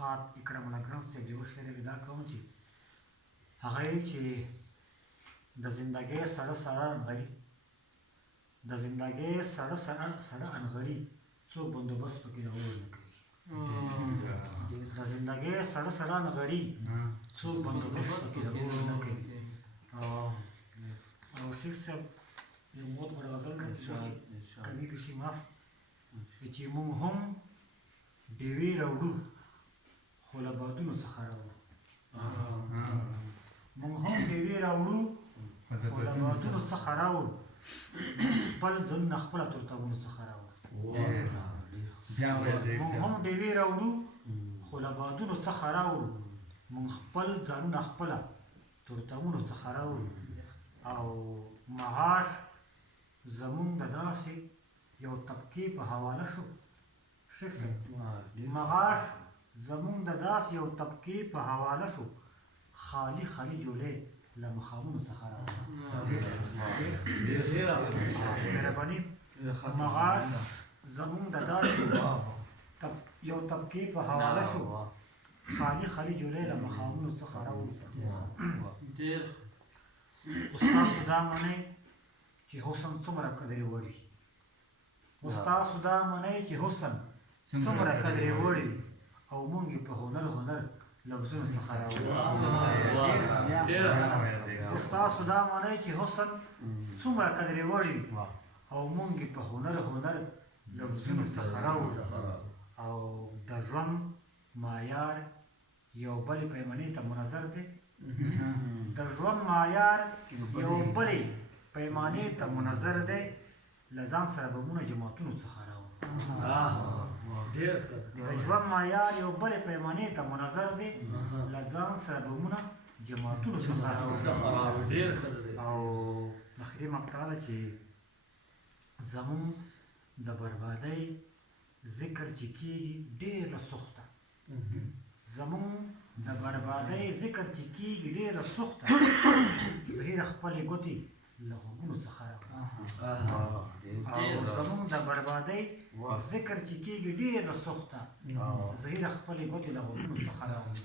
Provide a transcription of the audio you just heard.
خات اکرم الاکرم صاحب یو شعر یې دا کوم چې هغه یې چې د زندګۍ سړه سړه انغري د زندګۍ سړه سړه انغري څوک بندوبست پکې راوړ نه کوي د زندګۍ سړه سړه انغري څوک بندوبست پکې راوړ نه کوي او شیخ صاحب یو موت بر غزل کمی پیشي معاف چې موږ هم ډیوې راوړو خو له بادونو څخه راوړو موږ هم ډیوې راوړو خو له بادونو څخه راوړو خپل ځانونه خپله ترتابونو څخه راوړو موږ هم ډیوې راوړو خو له بادونو څخه راوړو موږ خپل ځانونه خپله ترتابونو څخه راوړو او معاش زمونږ د داسې یو طبقې په حواله شو شیخ صاحب معاش زمونږ د داسې یو طبقې په حواله شو خالي خالي جولې له مخامونو څخه راغله مهرباني معاش زمونږ د داسې یو طبقې په حواله شو خالي خالي جولې له مخامونو څخه راغله استاسو دا منئ چې حسن څومره قدرې وړي استاسو دا منئ چې حسن څومره قدرې وړي او مونږ یې په هنر لفظونو څخه راوړو استاسو دا منئ چې حسن څومره قدرې وړي او مونږ یې په هنر لفظونو څخه راوړو او د ژوند معیار یو بلې پیمانې ته منظر دی د ژوند معیار یو بلې پیمانې ته منظر دی له ځان سره بمونه جماعتونو څخه راوړو د ژوند معیار یو بلې پیمانې ته منظر دی له ځان سره بمونه جماعتونو څخه راوړو او اخري مقطع ده چې زمونږ د بربادۍ ذکر چې کېږي ډېره سخته زمونږ د بربادۍ ذکر چې کېږي ډېره سخته زهیره خپلې ګوتې له غوږونو څخه راوړو او زمونږ د بربادۍ ذکر چې کېږي ډېره سخته زهیره خپلې ګوتې له غوږونو څخه راوړو